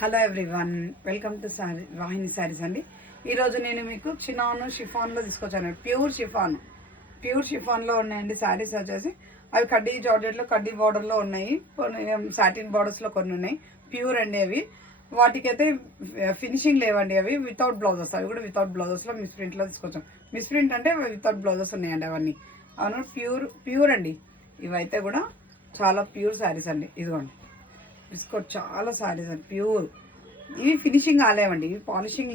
Hello everyone, welcome to వాహిని శారీస్ అండి. ఈరోజు నేను మీకు చినాను షిఫాన్లో తీసుకొచ్చాను. ప్యూర్ షిఫాన్లో ఉన్నాయండి శారీస్ వచ్చేసి. అవి కడ్డీ జార్జెట్లో కడ్డీ బార్డర్లో ఉన్నాయి, కొన్ని సాటిన్ బార్డర్స్లో కొన్ని ఉన్నాయి. ప్యూర్ అండి అవి. వాటికైతే ఫినిషింగ్ లేవండి, అవి వితౌట్ బ్లౌజెస్. అవి కూడా వితౌట్ బ్లౌజెస్లో మిస్ ప్రింట్లో తీసుకొచ్చాం. మిస్ ప్రింట్ అంటే వితౌట్ బ్లౌజెస్ ఉన్నాయండి అవన్నీ. అవును, ప్యూర్ అండి. ఇవైతే కూడా చాలా ప్యూర్ శారీస్ అండి. ఇదిగోండి, బిస్కట్ చాలా శారీస్ అండి, ప్యూర్. ఇవి ఫినిషింగ్ కాలేవండి, ఇవి పాలిషింగ్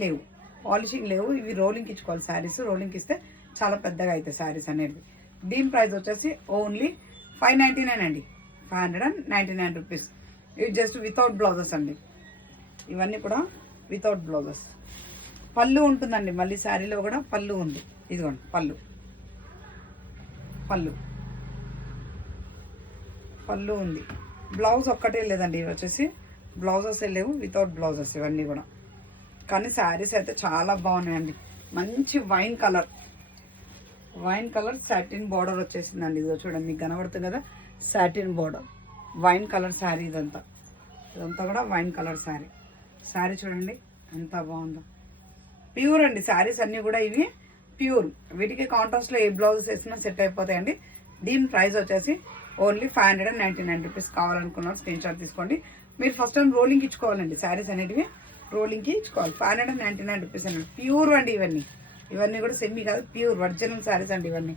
లేవు. ఇవి రోలింగ్కి ఇచ్చుకోవాలి శారీస్. రోలింగ్కి ఇస్తే చాలా పెద్దగా అవుతాయి శారీస్ అనేది. దీని ప్రైస్ వచ్చేసి ఓన్లీ 599 అండి, 599 రూపీస్. ఇవి జస్ట్ వితౌట్ బ్లౌజెస్ అండి. ఇవన్నీ కూడా వితౌట్ బ్లౌజెస్. పళ్ళు ఉంటుందండి, మళ్ళీ శారీలో కూడా పళ్ళు ఉంది. ఇదిగోండి పళ్ళు ఉంది. బ్లౌజ్ ఒక్కటే లేదండి, ఇవి వచ్చేసి బ్లౌజెస్ లేవు, వితౌట్ బ్లౌజెస్ ఇవన్నీ కూడా. కానీ శారీస్ అయితే చాలా బాగున్నాయండి. మంచి వైన్ కలర్ సాటిన్ బార్డర్ వచ్చేసిందండి. ఇదిగో చూడండి, మీకు కనబడుతుంది కదా, satin border, wine colour sari. ఇదంతా కూడా వైన్ కలర్ శారీ చూడండి ఎంత బాగుందో. ప్యూర్ అండి శారీస్ అన్నీ కూడా, ఇవి ప్యూర్. వీటికి కాంట్రాస్ట్లో ఏ బ్లౌజెస్ వేసినా సెట్ అయిపోతాయండి. దీని ప్రైస్ వచ్చేసి ఓన్లీ 599 రూపీస్. కావాలనుకున్నారు స్క్రీన్ షాట్ తీసుకోండి. మీరు ఫస్ట్ టైం రోలింగ్కి ఇచ్చుకోవాలండి శారీస్ అనేటివి, రోలింగ్కి ఇచ్చుకోవాలి. 599 రూపీస్ అండి. ప్యూర్ అండి ఇవన్నీ కూడా సెమీ కాదు, ప్యూర్ ఒరిజినల్ శారీస్ అండి ఇవన్నీ.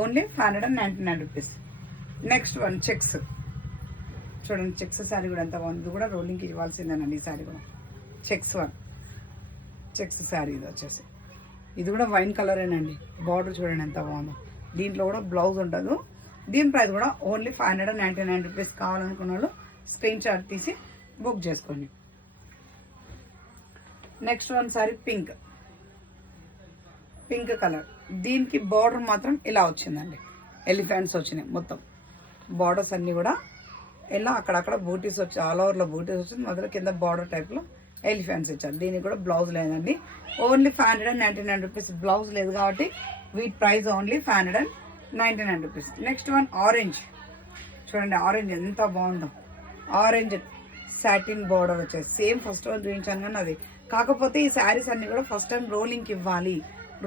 Only 599 rupees. Next one checks చూడండి, చెక్స్ శారీ కూడా ఎంత బాగుంది. ఇది కూడా రోలింగ్కి ఇవ్వాల్సిందేనండి ఈ శారీ కూడా. చెక్స్ శారీ ఇది వచ్చేసి. ఇది కూడా వైన్ కలరేనండి. బార్డర్ చూడండి ఎంత బాగుందో. దీంట్లో కూడా బ్లౌజ్ ఉండదు. దీని ప్రైస్ కూడా ఓన్లీ 599 రూపీస్. కావాలనుకున్న వాళ్ళు స్క్రీన్ షాట్ తీసి బుక్ చేసుకోండి. Next one sorry pink colour. దీనికి బార్డర్ మాత్రం ఇలా వచ్చిందండి, ఎలిఫెంట్స్ వచ్చినాయి మొత్తం. బార్డర్స్ అన్నీ కూడా ఇలా అక్కడక్కడ బూటీస్ వచ్చి, ఆల్ ఓవర్లో బూటీస్ వచ్చింది. మొదలు కింద బార్డర్ టైప్లో ఎలిఫెంట్స్ ఇచ్చారు. దీనికి కూడా బ్లౌజ్ లేదండి. Only 599 rupees. బ్లౌజ్ లేదు కాబట్టి వీటి price only 599 rupees. Next one orange చూడండి, ఆరెంజ్ ఎంత బాగుందో. ఆరెంజ్ సాటిన్ బార్డర్ వచ్చేసి సేమ్ ఫస్ట్ వన్ చూపించాను కానీ అది. కాకపోతే ఈ శారీస్ అన్ని కూడా ఫస్ట్ టైం రోలింగ్కి ఇవ్వాలి.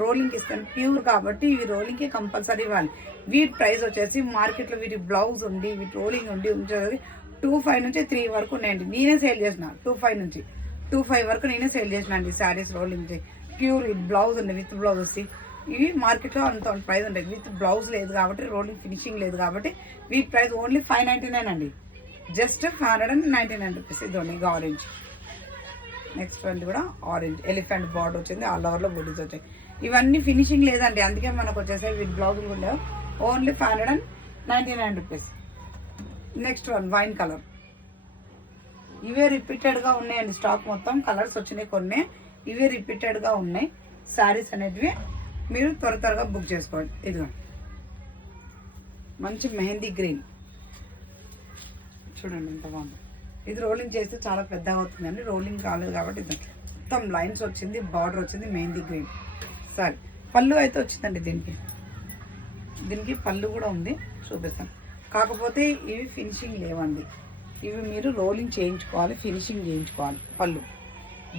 రోలింగ్కి ఇస్తాను, ప్యూర్ కాబట్టి ఇవి రోలింగ్కి కంపల్సరీ ఇవ్వాలి. వీటి ప్రైస్ వచ్చేసి మార్కెట్లో వీటి బ్లౌజ్ ఉండి వీటి రోలింగ్ ఉండి ఉంచేది 25 నుంచి 3 వరకు ఉన్నాయండి. నేనే సేల్ చేసిన 25 వరకు నేనే సేల్ చేసిన అండి శారీస్ రోలింగ్. ప్యూర్ బ్లౌజ్ ఉంది, విత్ బ్లౌజ్ వస్తాయి. ఇవి మార్కెట్లో అంత ప్రైస్ ఉంటాయి. విత్ బ్లౌజ్ లేదు కాబట్టి, రోలింగ్ ఫినిషింగ్ లేదు కాబట్టి వీటి ప్రైస్ ఓన్లీ 599 అండి, జస్ట్ 599 రూపీస్. ఇదిగోండి ఇది ఆరెంజ్. నెక్స్ట్ వన్ కూడా ఆరెంజ్, ఎలిఫెంట్ బార్డర్ వచ్చింది, ఆల్ ఓవర్లో బూటీస్ వచ్చాయి. ఇవన్నీ ఫినిషింగ్ లేదండి, అందుకే మనకు వచ్చేసాయి. విత్ బ్లౌజ్ కూడా only 599 rupees. Next one wine colour. ఇవే రిపీటెడ్గా ఉన్నాయండి, స్టాక్ మొత్తం కలర్స్ వచ్చినాయి కొన్ని. ఇవే రిపీటెడ్గా ఉన్నాయి శారీస్ అనేటివి. మీరు త్వరగా బుక్ చేసుకోండి. ఇదిగో మంచి మెహందీ గ్రీన్ చూడండి ఎంత బాగుంది. ఇది రోలింగ్ చేస్తే చాలా పెద్దగా అవుతుందండి. రోలింగ్ కాలేదు కాబట్టి ఇది మొత్తం లైన్స్ వచ్చింది, బార్డర్ వచ్చింది, మెహందీ గ్రీన్. సరే, పళ్ళు అయితే వచ్చిందండి. దీనికి పళ్ళు కూడా ఉంది, చూపిస్తాను. కాకపోతే ఇవి ఫినిషింగ్ లేవండి. ఇవి మీరు రోలింగ్ చేయించుకోవాలి, ఫినిషింగ్ చేయించుకోవాలి. పళ్ళు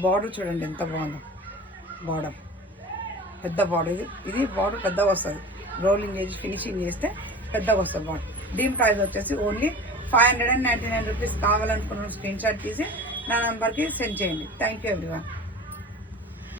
బార్డర్ చూడండి ఎంత బాగుందో. బార్డర్ పెద్ద బార్డర్, ఇది బార్డర్ పెద్దగా వస్తుంది. రోలింగ్ చేసి ఫినిషింగ్ చేస్తే పెద్దగా వస్తుంది బార్డర్. దీని ప్రైస్ వచ్చేసి ఓన్లీ 599 రూపీస్. కావాలనుకున్న స్క్రీన్ షాట్ తీసి నా నెంబర్కి సెండ్ చేయండి. Thank you everyone.